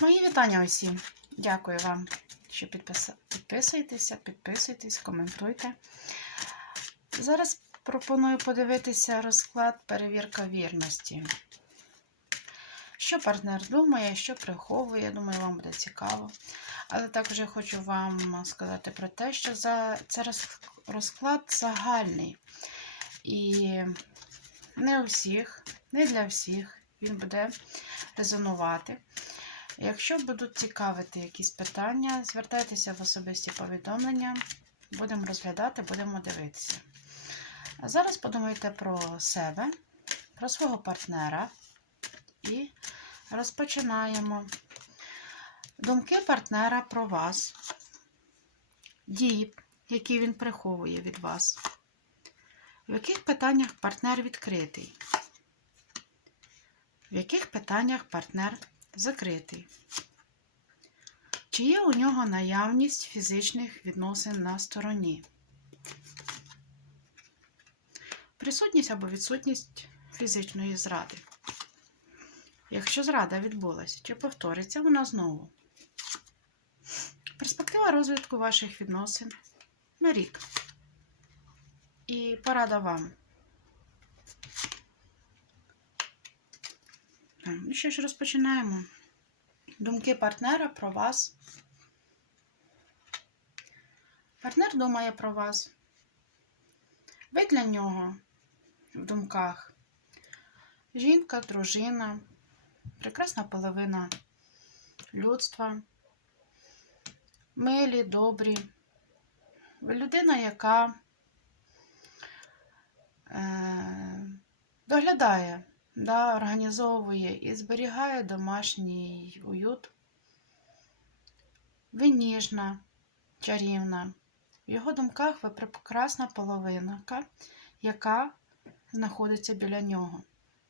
Мої вітання усім. Дякую вам, що підпис... підписуєтеся, підписуйтесь, коментуйте. Зараз пропоную подивитися розклад перевірка вірності. Що партнер думає, що приховує, думаю, вам буде цікаво. Але також я хочу вам сказати про те, що за... це розклад загальний. І не у всіх, не для всіх він буде резонувати. Якщо будуть цікавити якісь питання, звертайтеся в особисті повідомлення, будемо розглядати, будемо дивитися. А зараз подумайте про себе, про свого партнера і розпочинаємо. Думки партнера про вас, дії, які він приховує від вас. В яких питаннях партнер відкритий? В яких питаннях партнер закритий? Чи є у нього наявність фізичних відносин на стороні? Присутність або відсутність фізичної зради. Якщо зрада відбулася, чи повториться вона знову? Перспектива розвитку ваших відносин на рік. І порада вам. Так, Ну що ж, розпочинаємо. Думки партнера про вас. Партнер думає про вас. Ви для нього в думках. Жінка, дружина, прекрасна половина людства, милі, добрі. Людина, яка е, доглядає, да, організовує і зберігає домашній уют. Ви ніжна, чарівна. В його думках ви прекрасна половинка, яка знаходиться біля нього.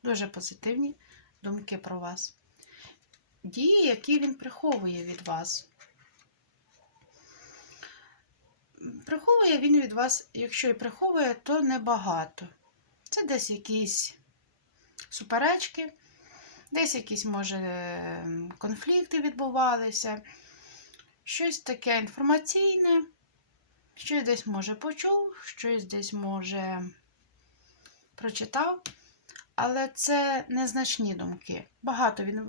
Дуже позитивні думки про вас. Дії, які він приховує від вас. Приховує він від вас, якщо і приховує, то небагато. Це десь якісь суперечки, десь якісь, може, конфлікти відбувалися, щось таке інформаційне, щось десь, може, почув, щось десь, може, прочитав. Але це незначні думки. Багато він,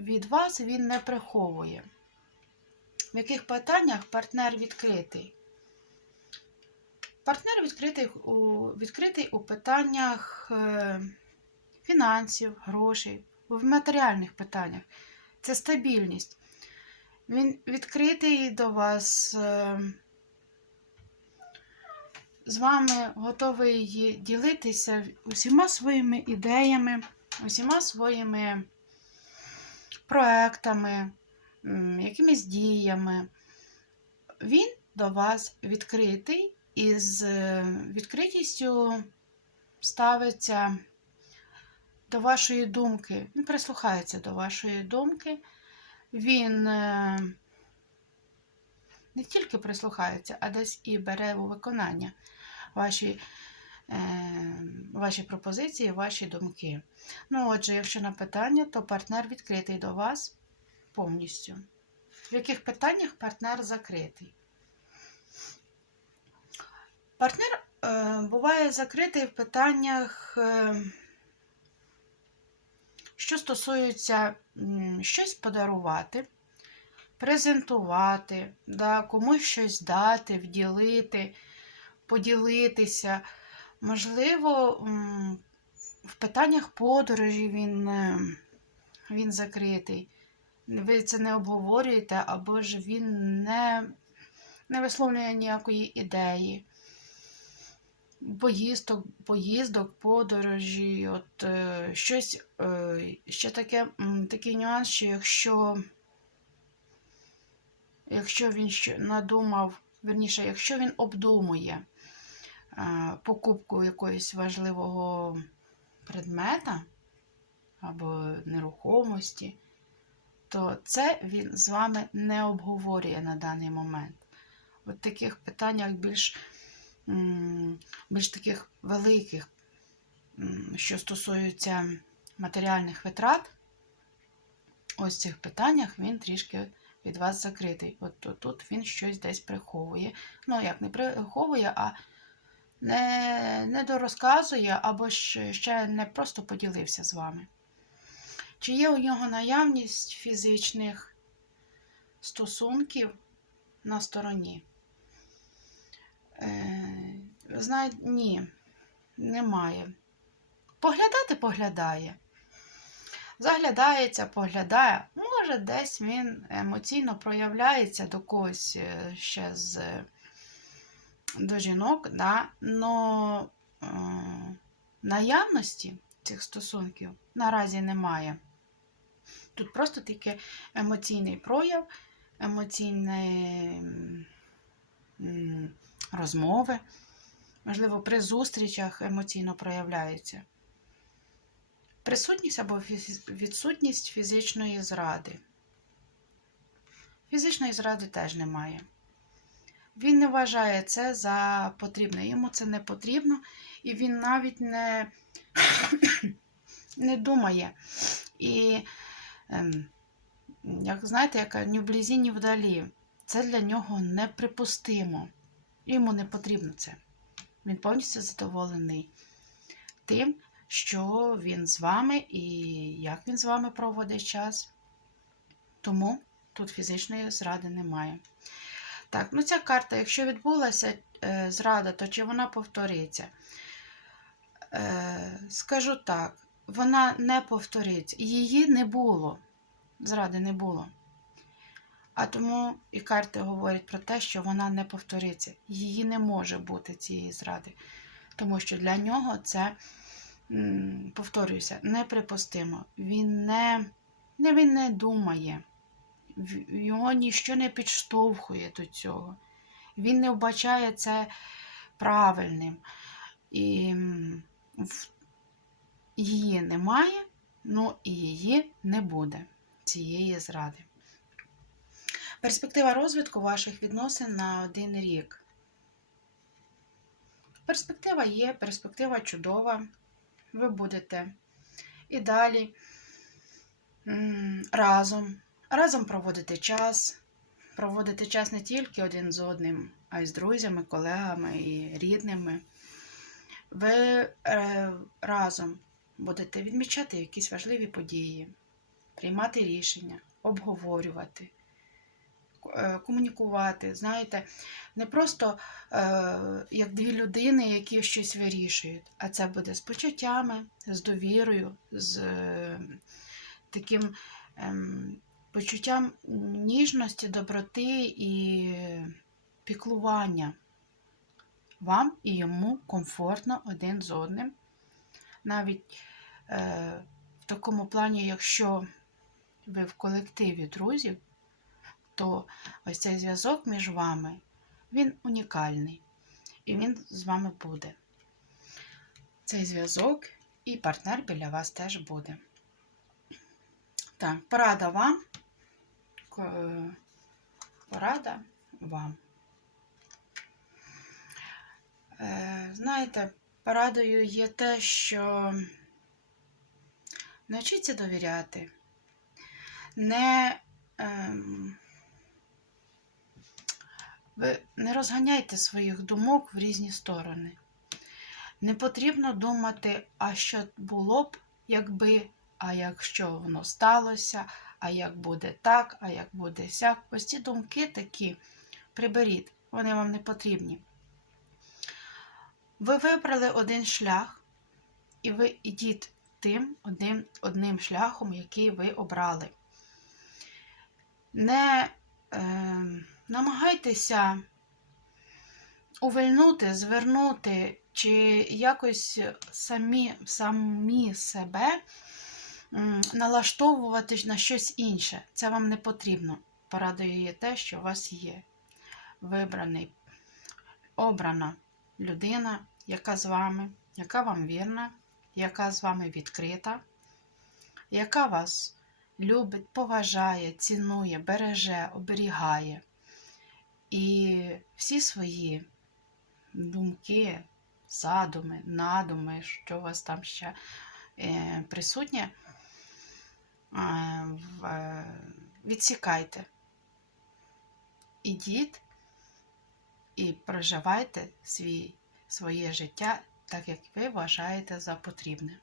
від вас він не приховує. В яких питаннях партнер відкритий? Партнер відкритий у, відкритий у питаннях е, фінансів, грошей, в матеріальних питаннях. Це стабільність. Він відкритий до вас, е, з вами готовий ділитися усіма своїми ідеями, усіма своїми проектами, якимись діями. Він до вас відкритий і з е, відкритістю ставиться до вашої думки. Він прислухається до вашої думки. Він е, не тільки прислухається, а десь і бере у виконання ваші, е, ваші пропозиції, ваші думки. Ну, отже, якщо на питання, то партнер відкритий до вас повністю. В яких питаннях партнер закритий? Партнер е, буває закритий в питаннях, що стосується щось подарувати, презентувати, да, комусь щось дати, вділити, поділитися. Можливо, в питаннях подорожі він, е, він закритий. Ви це не обговорюєте, або ж він не, не висловлює ніякої ідеї. Поїздок, поїздок, подорожі, от е, щось е, ще таке, такий нюанс, що якщо, якщо він надумав, верніше, якщо він обдумує е, покупку якогось важливого предмета або нерухомості, то це він з вами не обговорює на даний момент. От таких питаннях більш більш таких великих, що стосуються матеріальних витрат, ось цих питаннях він трішки від вас закритий. От тут- він щось десь приховує. Ну, як не приховує, а не, не дорозказує, або ще, ще не просто поділився з вами. Чи є у нього наявність фізичних стосунків на стороні? Е, знаєте, ні, немає. Поглядати поглядає. Заглядається, поглядає. Може, десь він емоційно проявляється до когось е, ще з до жінок, да? но е, наявності цих стосунків наразі немає. Тут просто тільки емоційний прояв, емоційні м, розмови, можливо, при зустрічах емоційно проявляється. Присутність або відсутність фізичної зради. Фізичної зради теж немає. Він не вважає це за потрібне. Йому це не потрібно, і він навіть не, не думає. І, ем, як знаєте, яка ні вблизі, ні вдалі. Це для нього неприпустимо. Йому не потрібно це. Він повністю задоволений тим, що він з вами і як він з вами проводить час. Тому тут фізичної зради немає. Так, ну ця карта, якщо відбулася е, зрада, то чи вона повториться? Е, скажу так, вона не повториться. Її не було. Зради не було. А тому і карти говорять про те, що вона не повториться. Її не може бути цієї зради. Тому що для нього це, повторююся, неприпустимо. Він не, не, він не думає, його ніщо не підштовхує до цього. Він не вбачає це правильним. І її немає, ну і її не буде, цієї зради. Перспектива розвитку ваших відносин на один рік. Перспектива є, перспектива чудова. Ви будете і далі разом. Разом проводити час. Проводити час не тільки один з одним, а й з друзями, колегами і рідними. Ви е, разом будете відмічати якісь важливі події, приймати рішення, обговорювати комунікувати, знаєте, не просто е, як дві людини, які щось вирішують, а це буде з почуттями, з довірою, з е, таким ем, почуттям ніжності, доброти і піклування. Вам і йому комфортно один з одним. Навіть е, в такому плані, якщо ви в колективі друзів, то ось цей зв'язок між вами, він унікальний. І він з вами буде. Цей зв'язок і партнер біля вас теж буде. Так, порада вам. Порада вам. Е, Знаєте, порадою є те, що навчіться довіряти. Не ем, не розганяйте своїх думок в різні сторони. Не потрібно думати, а що було б, якби, а якщо воно сталося, а як буде так, а як буде сяк. Ось ці думки такі приберіть, вони вам не потрібні. Ви вибрали один шлях, і ви йдіть тим одним, одним шляхом, який ви обрали. Не е, намагайтеся увильнути, звернути, чи якось самі, самі себе налаштовувати на щось інше. Це вам не потрібно. Порадою є те, що у вас є вибраний, обрана людина, яка з вами, яка вам вірна, яка з вами відкрита, яка вас любить, поважає, цінує, береже, оберігає. І всі свої думки, задуми, надуми, що у вас там ще е, присутнє, в- е, відсікайте. Ідіть і проживайте свій, своє життя так, як ви вважаєте за потрібне.